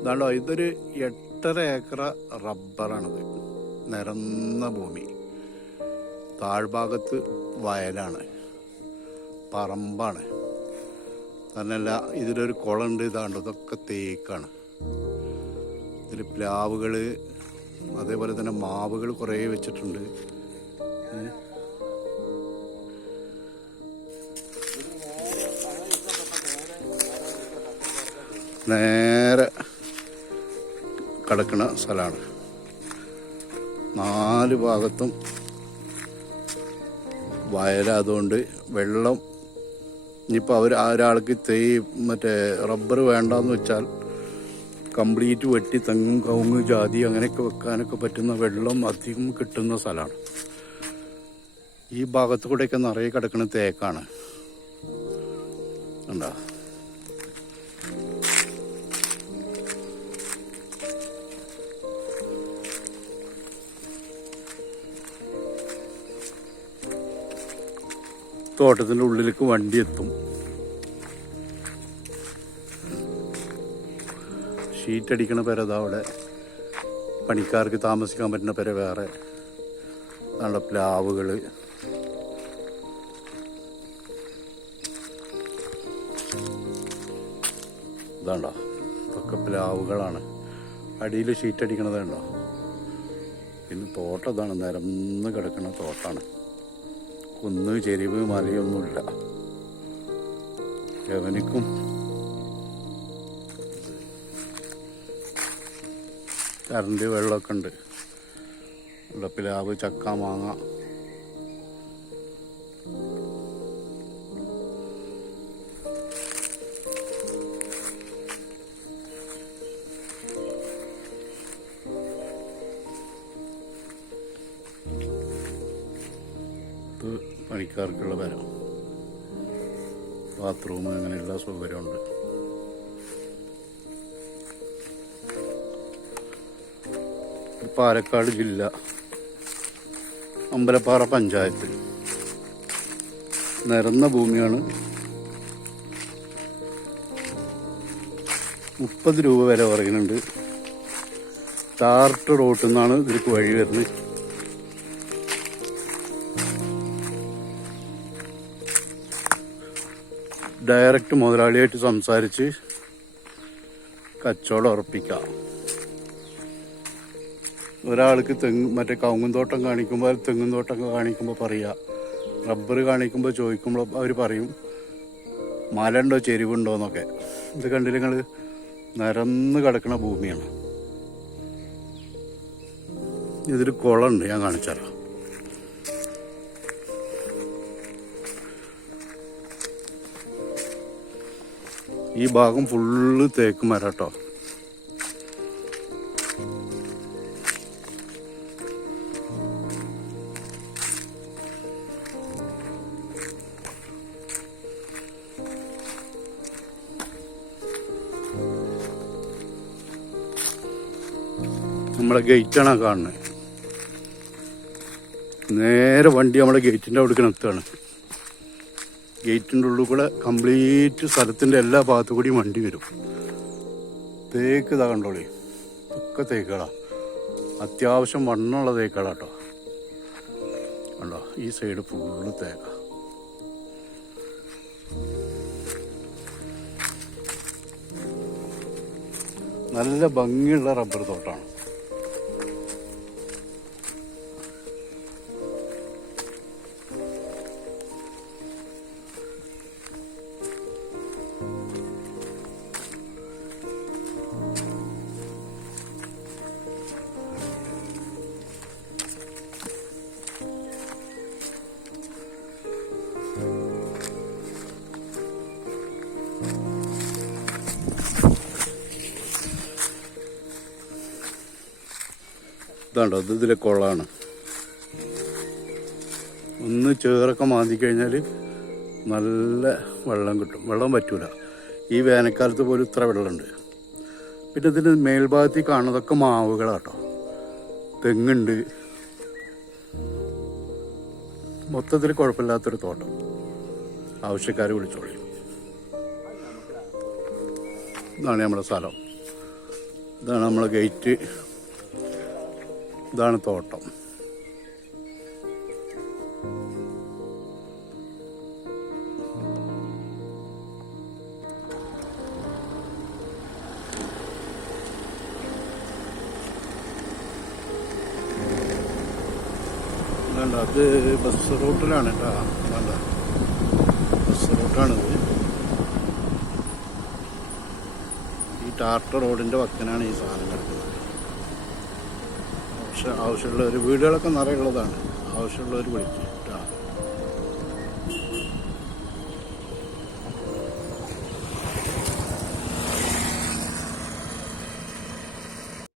ഇതാണോ, ഇതൊരു 8.5 ഏക്കർ റബ്ബറാണിത്. നിരന്ന ഭൂമി, താഴ്ഭാഗത്ത് വയലാണ്, പറമ്പാണ്. തന്നെയല്ല ഇതിലൊരു കുളമുണ്ട്. ഇതാണ്ട് ഇതൊക്കെ തേക്കാണ്. ഇതിൽ പ്ലാവുകൾ, അതേപോലെ തന്നെ മാവുകൾ കുറേ വെച്ചിട്ടുണ്ട്. നേരെ കിടക്കുന്ന സ്ഥലമാണ്. 4 ഭാഗത്തും വയലായതുകൊണ്ട് വെള്ളം ഇനിയിപ്പോൾ ഒരാൾക്ക് മറ്റേ റബ്ബർ വേണ്ടെന്ന് വെച്ചാൽ കംപ്ലീറ്റ് വെട്ടി തെങ്ങും കവുങ്ങ് ജാതി അങ്ങനെയൊക്കെ വെക്കാനൊക്കെ പറ്റുന്ന വെള്ളം അധികം കിട്ടുന്ന സ്ഥലമാണ്. ഈ ഭാഗത്തു കൂടെയൊക്കെ നിറയെ കിടക്കുന്ന തേക്കാണ്. ഉണ്ടോ? തോട്ടത്തിൻ്റെ ഉള്ളിലേക്ക് വണ്ടി എത്തും. ഷീറ്റടിക്കണ പെര അതാ അവിടെ, പണിക്കാർക്ക് താമസിക്കാൻ പറ്റുന്ന പെര വേറെ. നല്ല പ്ലാവുകൾ, ഇതാണ്ടോ, ഇതൊക്കെ പ്ലാവുകളാണ്. അടിയിൽ ഷീറ്റടിക്കണത് കണ്ടോ. പിന്നെ തോട്ടം ഇതാണ്, നിരന്ന് കിടക്കുന്ന തോട്ടാണ്. കുന്ന് ചെരിവ് മലയൊന്നുമില്ല. എവനിക്കും കറണ്ട് വെള്ളമൊക്കെ ഉണ്ട്. ഇവിടെ പ്ലാവ്, ചക്ക, മാങ്ങ. പണിക്കാർക്കുള്ള പെര, ബാത്റൂം, അങ്ങനെയുള്ള സൗകര്യമുണ്ട്. പാലക്കാട് ജില്ല, അമ്പലപ്പാറ പഞ്ചായത്ത്. നിരന്ന ഭൂമിയാണ്. 30 രൂപ വരെ പറയുന്നുണ്ട്. ടാർട്ട് റോട്ടിൽ നിന്നാണ് ഇതിലേക്ക് വഴി വരുന്നത്. ഡയറക്റ്റ് മുതലാളിയായിട്ട് സംസാരിച്ച് കച്ചവടം ഉറപ്പിക്കാം. ഒരാൾക്ക് മറ്റേ കവുങ്ങും തോട്ടം കാണിക്കുമ്പോൾ, തെങ്ങും തോട്ടം കാണിക്കുമ്പോൾ പറയുക, റബ്ബർ കാണിക്കുമ്പോൾ ചോദിക്കുമ്പോൾ അവർ പറയും മല ഉണ്ടോ ചെരിവുണ്ടോ എന്നൊക്കെ. ഇത് കണ്ടില്ല നിങ്ങൾ, നിരന്ന് കിടക്കുന്ന ഭൂമിയാണ്. ഇതൊരു കുളമുണ്ട്, ഞാൻ കാണിച്ചാലോ. ഈ ഭാഗം ഫുള്ള് തേക്ക് മരം കേട്ടോ. നമ്മളെ ഗേറ്റാണ് കാണുന്നത്. നേരെ വണ്ടി നമ്മുടെ ഗേറ്റിൻ്റെ അവിടെ നിർത്തുകയാണ്. ഗേറ്റിൻ്റെ ഉള്ളിൽ കൂടെ കംപ്ലീറ്റ് സ്ഥലത്തിൻ്റെ എല്ലാ ഭാഗത്തു കൂടിയും വണ്ടി വരും. തേക്ക് ഇതാ കണ്ടോളി, ഒക്കെ തേക്കുകളാ. അത്യാവശ്യം വണ്ണമുള്ള തേക്കുകളാ കേട്ടോ. കണ്ടോ, ഈ സൈഡ് ഫുള്ള് തേക്ക. നല്ല ഭംഗിയുള്ള റബ്ബർ തോട്ടാണ്. ഇതാണ്ടോ, ഇതിലെ കുളമാണ്. ഒന്ന് ചേറൊക്കെ മാന്തിക്കഴിഞ്ഞാൽ നല്ല വെള്ളം കിട്ടും. വെള്ളം പറ്റൂല. ഈ വേനൽക്കാലത്ത് പോലും ഇത്ര വെള്ളമുണ്ട്. പിന്നെ ഇതിൻ്റെ മേൽഭാഗത്ത് കാണുന്നതൊക്കെ മാവുകളാട്ടോ, തെങ്ങുണ്ട്. മൊത്തത്തിൽ കുഴപ്പമില്ലാത്തൊരു തോട്ടം. ആവശ്യക്കാർ വിളിച്ചോളി. ഇതാണ് നമ്മുടെ സ്ഥലം. ഇതാണ് നമ്മളെ ഗേറ്റ്, ഇതാണ് തോട്ടം. അത് ബസ് റൂട്ടിലാണ് കേട്ടോ, വേണ്ട ബസ് റൂട്ടാണിത്. ഈ ടാർട്ട റോഡിൻ്റെ വക്കനാണ് ഈ സാധനം കിടക്കുന്നത്. പക്ഷെ ആവശ്യമുള്ളവർ, വീടുകളൊക്കെ നിറയുള്ളതാണ്, ആവശ്യമുള്ളവർ വിളിക്കും.